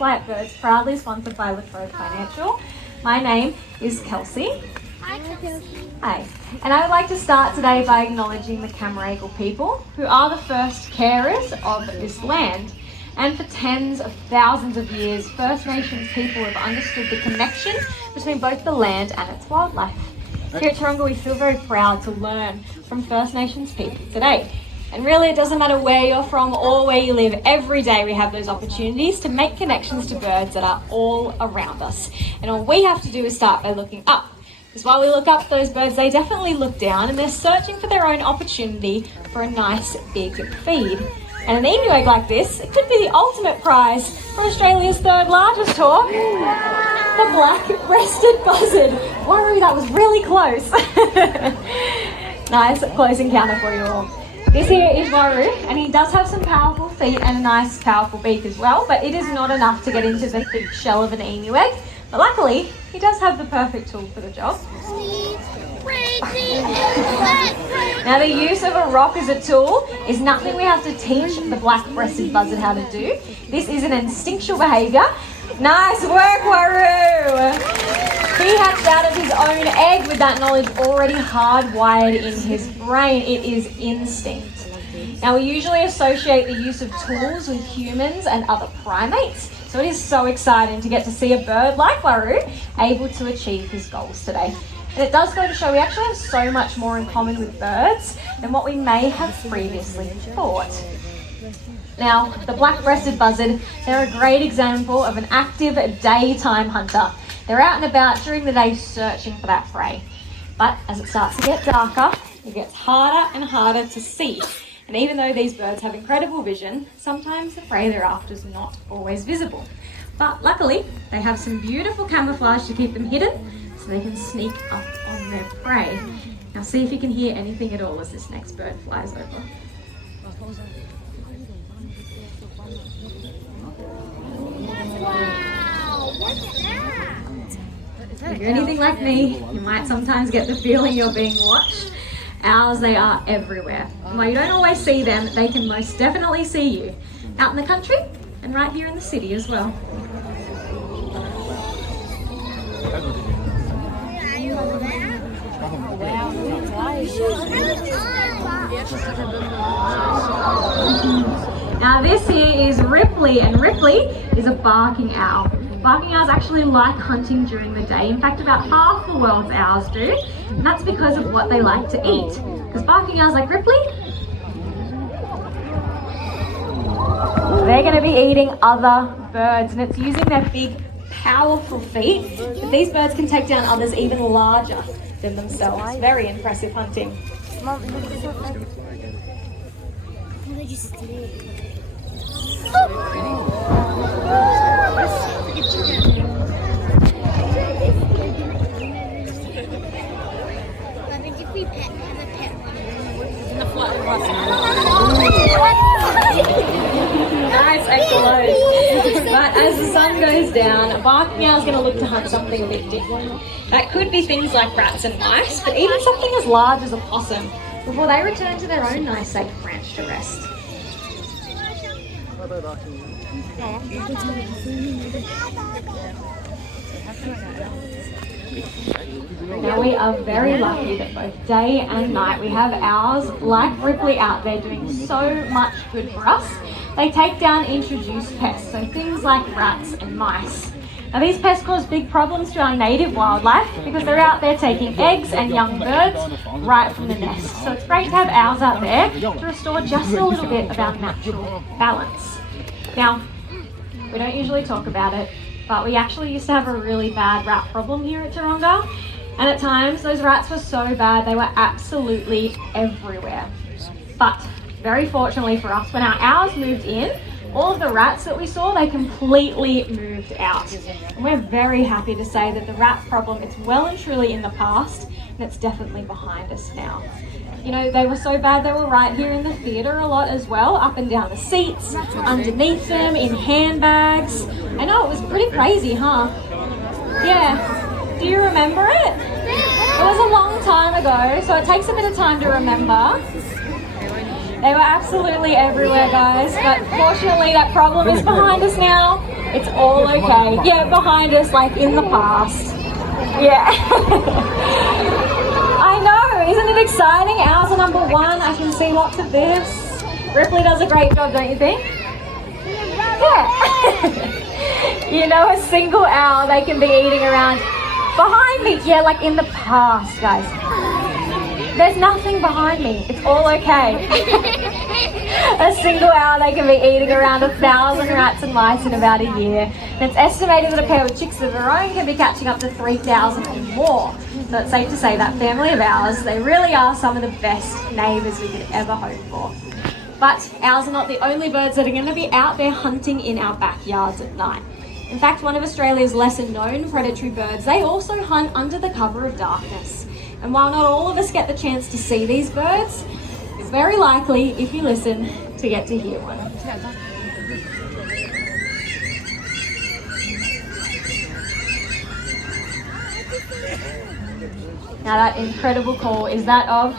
Flight Birds, proudly sponsored by Trobe Financial. My name is Kelsey. Hi, Kelsey. Hi. And I would like to start today by acknowledging the Camaragal people, who are the first carers of this land. And for tens of thousands of years, First Nations people have understood the connection between both the land and its wildlife. Here at Taronga, we feel very proud to learn from First Nations people today. And really, it doesn't matter where you're from or where you live, every day we have those opportunities to make connections to birds that are all around us. And all we have to do is start by looking up. Because while we look up those birds, they definitely look down and they're searching for their own opportunity for a nice big feed. And an emu egg like this, it could be the ultimate prize for Australia's third largest hawk, the black-breasted buzzard. Worry, that was really close. Nice close encounter for you all. This here is Waru, and he does have some powerful feet and a nice powerful beak as well, but it is not enough to get into the thick shell of an emu egg. But luckily, he does have the perfect tool for the job. Now, the use of a rock as a tool is nothing we have to teach the black-breasted buzzard how to do. This is an instinctual behaviour. Nice work, Waru! He hatched out of his own egg with that knowledge already hardwired in his brain. It is instinct. Now, we usually associate the use of tools with humans and other primates, so it is so exciting to get to see a bird like Waru able to achieve his goals today. And it does go to show we actually have so much more in common with birds than what we may have previously thought. Now, the black-breasted buzzard, they're a great example of an active daytime hunter. They're out and about during the day searching for that prey. But as it starts to get darker, it gets harder and harder to see. And even though these birds have incredible vision, sometimes the prey they're after is not always visible. But luckily, they have some beautiful camouflage to keep them hidden, so they can sneak up on their prey. Now see if you can hear anything at all as this next bird flies over. Wow, what's that? If you're anything like me, you might sometimes get the feeling you're being watched. Owls, they are everywhere. And while you don't always see them, they can most definitely see you. Out in the country and right here in the city as well. Now this here is Ripley, and Ripley is a barking owl. Barking owls actually like hunting during the day. In fact, about half the world's owls do, and that's because of what they like to eat. Because barking owls like Ripley, they're going to be eating other birds, and it's using their big, powerful feet that these birds can take down others even larger than themselves. Very impressive hunting. Nice and close. But as the sun goes down, a barking owl is going to look to hunt something a bit different. That could be things like rats and mice, but even something as large as a possum, before they return to their own nice safe branch to rest. Now we are very lucky that both day and night we have owls like Ripley out there doing so much good for us. They take down introduced pests, so things like rats and mice. Now these pests cause big problems to our native wildlife because they're out there taking eggs and young birds right from the nest. So it's great to have owls out there to restore just a little bit of our natural balance. Now, we don't usually talk about it, but we actually used to have a really bad rat problem here at Taronga. And at times, those rats were so bad, they were absolutely everywhere. But very fortunately for us, when our owls moved in, all of the rats that we saw, they completely moved out. And we're very happy to say that the rat problem, it's well and truly in the past, and it's definitely behind us now. You know, they were so bad, they were right here in the theatre a lot as well, up and down the seats, underneath them, in handbags. I know, it was pretty crazy, huh? Yeah. Do you remember it? It was a long time ago, so it takes a bit of time to remember. They were absolutely everywhere, guys, but fortunately that problem is behind us now. It's all okay. Yeah, behind us, like in the past. Yeah. I know, isn't it exciting? Owls are number one. I can see lots of this. Ripley does a great job, don't you think? Yeah. You know, a single owl they can be eating around behind me. Yeah, like in the past, guys. There's nothing behind me. It's all okay. A single owl they can be eating around 1,000 rats and mice in about a year. And it's estimated that a pair with chicks of their own can be catching up to 3,000 or more. So it's safe to say that family of owls, they really are some of the best neighbours we could ever hope for. But owls are not the only birds that are going to be out there hunting in our backyards at night. In fact, one of Australia's lesser known predatory birds, they also hunt under the cover of darkness. And while not all of us get the chance to see these birds, it's very likely, if you listen, to get to hear one. Now that incredible call is that of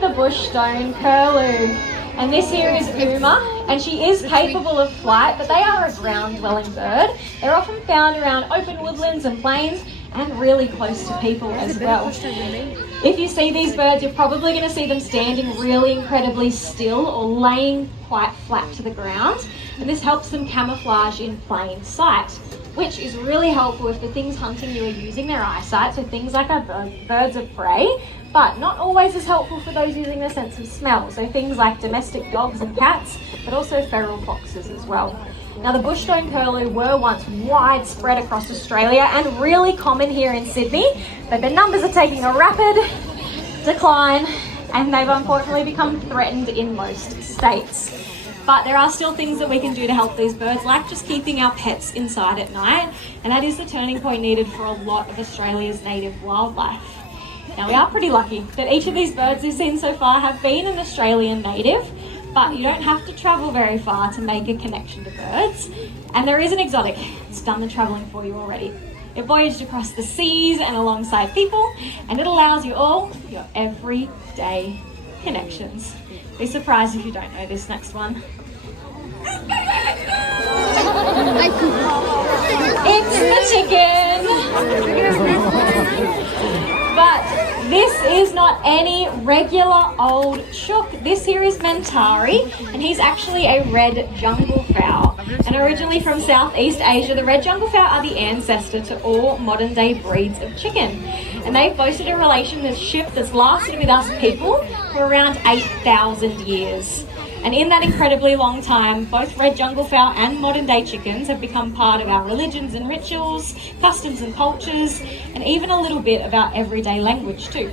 the bush stone curlew. And this here is Uma, and she is capable of flight, but they are a ground-dwelling bird. They're often found around open woodlands and plains, and really close to people as well. If you see these birds, you're probably going to see them standing really incredibly still or laying quite flat to the ground, and this helps them camouflage in plain sight, which is really helpful if the things hunting you are using their eyesight, so things like our birds of prey, but not always as helpful for those using their sense of smell, so things like domestic dogs and cats, but also feral foxes as well. Now, the bushstone curlew were once widespread across Australia and really common here in Sydney, but their numbers are taking a rapid decline and they've unfortunately become threatened in most states. But there are still things that we can do to help these birds, like just keeping our pets inside at night, and that is the turning point needed for a lot of Australia's native wildlife. Now, we are pretty lucky that each of these birds we've seen so far have been an Australian native, but you don't have to travel very far to make a connection to birds. And there is an exotic. It's done the travelling for you already. It voyaged across the seas and alongside people, and it allows you all your everyday connections. Be surprised if you don't know this next one. It's the chicken! But this is not any regular old chook. This here is Mentari, and he's actually a red jungle fowl. And originally from Southeast Asia, the red jungle fowl are the ancestor to all modern day breeds of chicken. And they've boasted a relationship that's lasted with us people for around 8,000 years. And in that incredibly long time, both red jungle fowl and modern day chickens have become part of our religions and rituals, customs and cultures, and even a little bit of our everyday language too.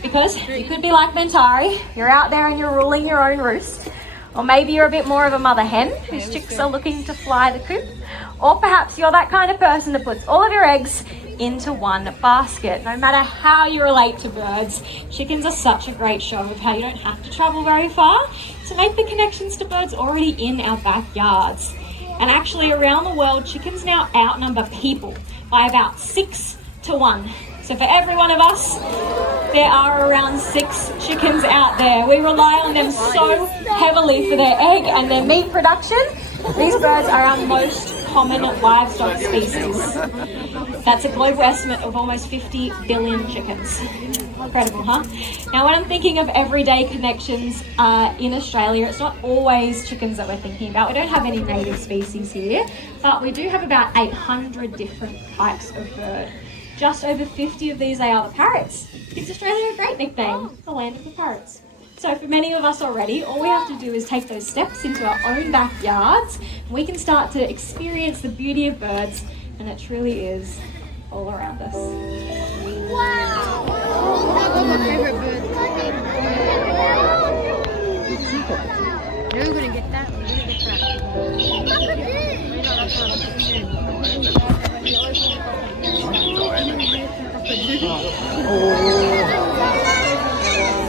Because you could be like Mentari, you're out there and you're ruling your own roost. Or maybe you're a bit more of a mother hen whose chicks are looking to fly the coop. Or perhaps you're that kind of person that puts all of your eggs into one basket. No matter how you relate to birds, chickens are such a great show of how you don't have to travel very far to make the connections to birds already in our backyards. And actually around the world, chickens now outnumber people by about 6 to 1. So for every one of us, there are around 6 chickens out there. We rely on them so heavily for their egg and their meat production. These birds are our most common livestock species. That's a global estimate of almost 50 billion chickens. Incredible, huh? Now, when I'm thinking of everyday connections in Australia, it's not always chickens that we're thinking about. We don't have any native species here, but we do have about 800 different types of bird. Just over 50 of these are the parrots. Gives Australia a great nickname, the land of the parrots. So for many of us already, all we have to do is take those steps into our own backyards. We can start to experience the beauty of birds, and it truly is all around us. Wow! That's my favorite bird. You're gonna get that. We're gonna get that.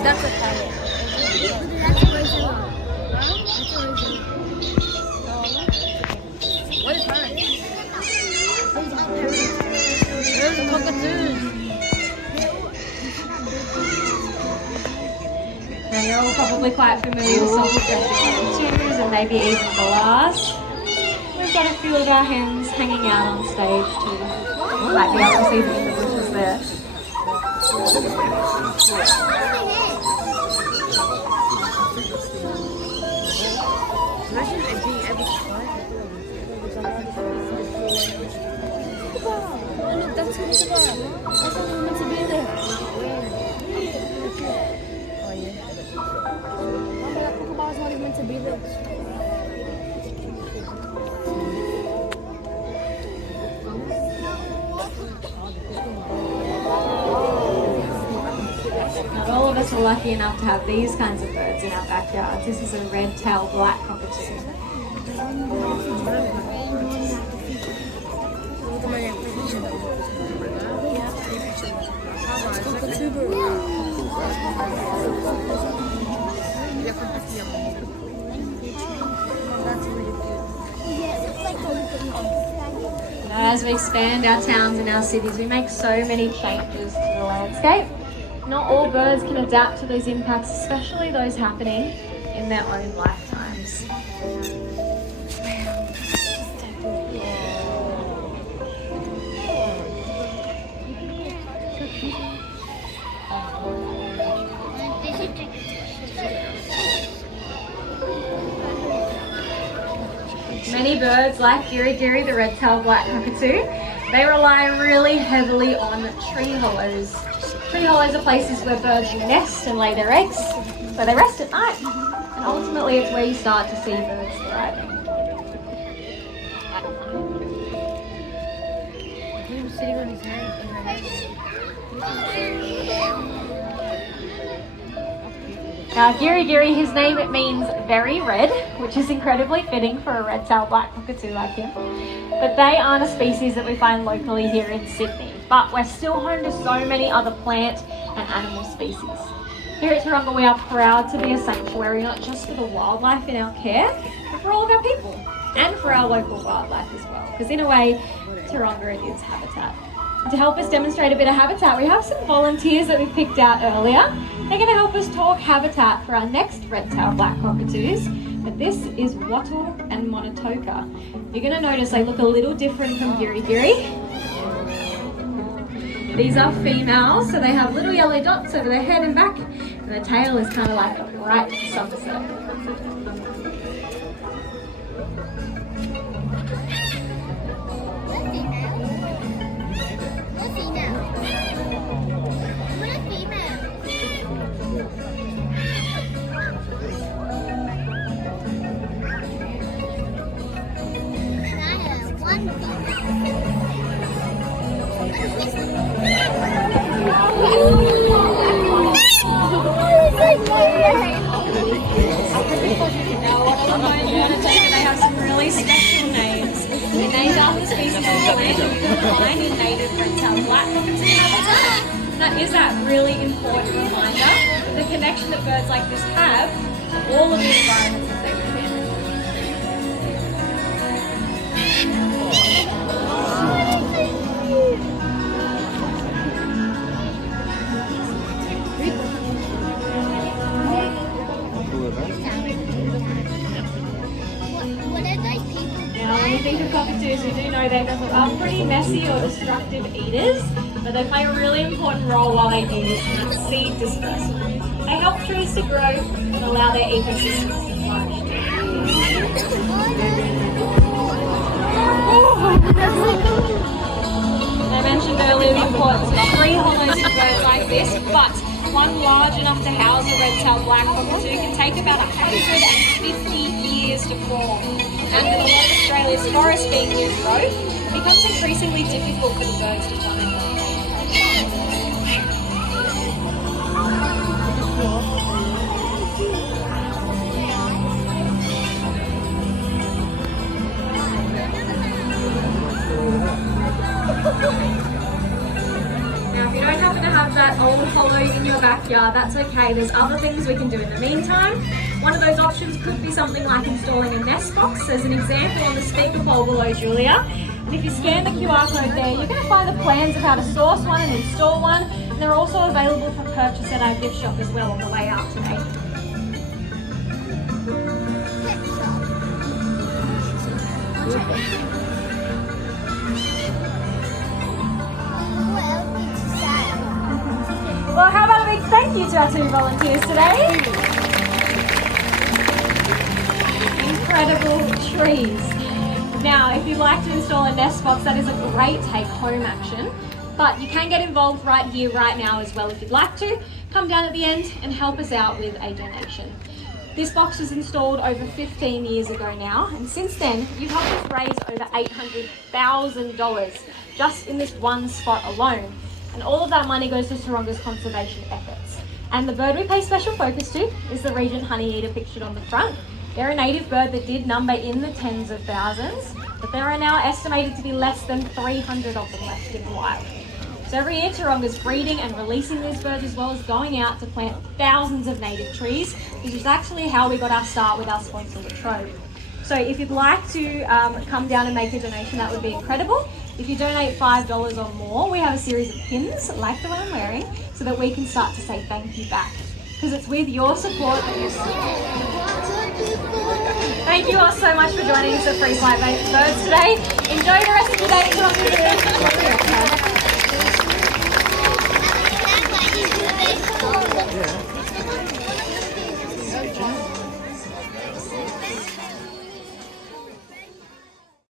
That's a parrot. That's a original. What is that? There's a cockatoo. Now you're all probably quite familiar with some of the cockatoos and maybe even the last. We've got a few of our hens hanging out on stage too. You might be able to see them in the bushes there. Imagine it being able to fly. Oh, look, that's Kookaburra. That's how we're meant to be there. Oh, yeah. Oh, but that Kookaburra's not even meant to be there. Not all of us are lucky enough to have these kinds of birds in our backyards. This is a red-tailed black cockatoo. Look at my picture. As we expand our towns and our cities, we make so many changes to the landscape. Not all birds can adapt to those impacts, especially those happening in their own lifetimes. Many birds, like Girigiri, the red-tailed black cockatoo, they rely really heavily on tree hollows. Tree hollows are places where birds nest and lay their eggs, so they rest at night. And ultimately, it's where you start to see birds thriving. He was sitting on his hand in her hand. Now, Girigiri, his name, it means very red, which is incredibly fitting for a red-tailed black cockatoo like him. But they aren't a species that we find locally here in Sydney. But we're still home to so many other plant and animal species. Here at Taronga, we are proud to be a sanctuary, not just for the wildlife in our care, but for all of our people and for our local wildlife as well. Because in a way, Taronga is habitat. And to help us demonstrate a bit of habitat, we have some volunteers that we picked out earlier. They're going to help us talk habitat for our next red-tailed black cockatoos. But this is Wattle and Monotoka. You're going to notice they look a little different from Girigiri. These are females, so they have little yellow dots over their head and back, and the tail is kind of like a bright somerset. They have some really special names. They're named after species of plant and decline in native red-tailed black cockatoo habitat. And that is that really important reminder of the connection that birds like this have to all of the environments that they live in. Now, when we think of cockatoos, we do know they are pretty messy or destructive eaters, but they play a really important role while they eat, and that's seed dispersal. They help trees to grow and allow their ecosystems to flourish. I mentioned earlier the importance of tree hollows for birds like this, but one large enough to house a red-tailed black cockatoo can take about 150 years to form. And with a lot of Australia's forests being new growth, it becomes increasingly difficult for the birds to find them. Now, if you don't happen to have that old hollow in your backyard, that's okay. There's other things we can do in the meantime. One of those options could be something like installing a nest box. There's an example on the speaker pole below Julia. And if you scan the QR code there, you're going to find the plans of how to source one and install one. And they're also available for purchase at our gift shop as well on the way out today. Well, how about a big thank you to our 2 volunteers today? Incredible trees. Now, if you'd like to install a nest box, that is a great take-home action. But you can get involved right here, right now as well if you'd like to. Come down at the end and help us out with a donation. This box was installed over 15 years ago now, and since then, you've helped us raise over $800,000 just in this one spot alone. And all of that money goes to Taronga's conservation efforts. And the bird we pay special focus to is the Regent Honeyeater pictured on the front. They're a native bird that did number in the tens of thousands, but there are now estimated to be less than 300 of them left in the wild. So every year Taronga's breeding and releasing these birds, as well as going out to plant thousands of native trees, which is actually how we got our start with our sponsor, the Trobe. So if you'd like to come down and make a donation, that would be incredible. If you donate $5 or more, we have a series of pins, like the one I'm wearing, so that we can start to say thank you back. Because it's with your support that you're Thank you all so much for joining us at Free Flight Birds today. Enjoy the rest of your day.